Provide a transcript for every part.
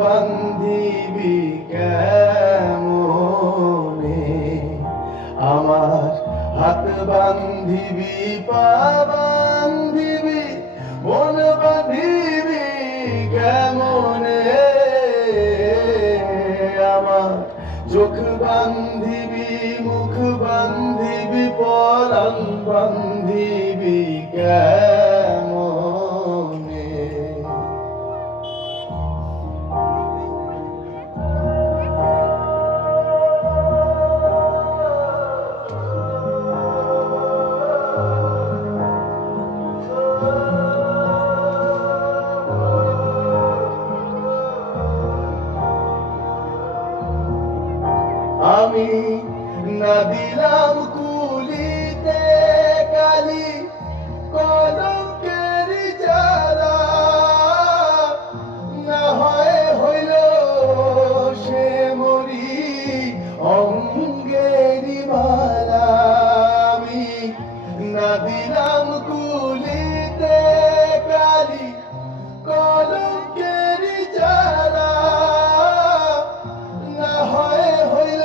বান্ধিবি কেমনে, আমার হাত বান্ধিবি, পা বান্ধিবি, মন বান্ধিবি কেমনে, আমার চোখ বান্ধিবি, মুখ বান্ধিবি, পরাণ বান্ধিবি কেমনে। আমি না দিলাম কুলিতে কালি, কলঙ্কের জ্বালা, না হয় হইল সে মরি অঙ্গেরি মালা। আমি না দিলাম কুলিতে কালি, কলঙ্কের জ্বালা, না হয় হইল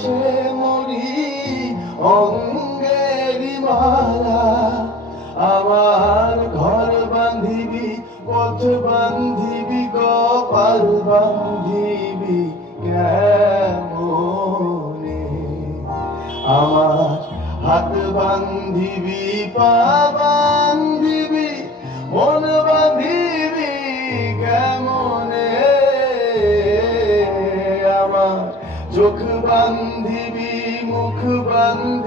সে মরি অঙ্গেরি মালা। আমার ঘর বান্ধিবি, পথ বান্ধিবি, কপাল বান্ধিবি কেমনে, আমার হাত বান্ধিবি, পা বান্ধিবি, মন বান্ধিবি কেমনে, আমার চোখ বান্ধিবি, মুখ বান্ধিবি,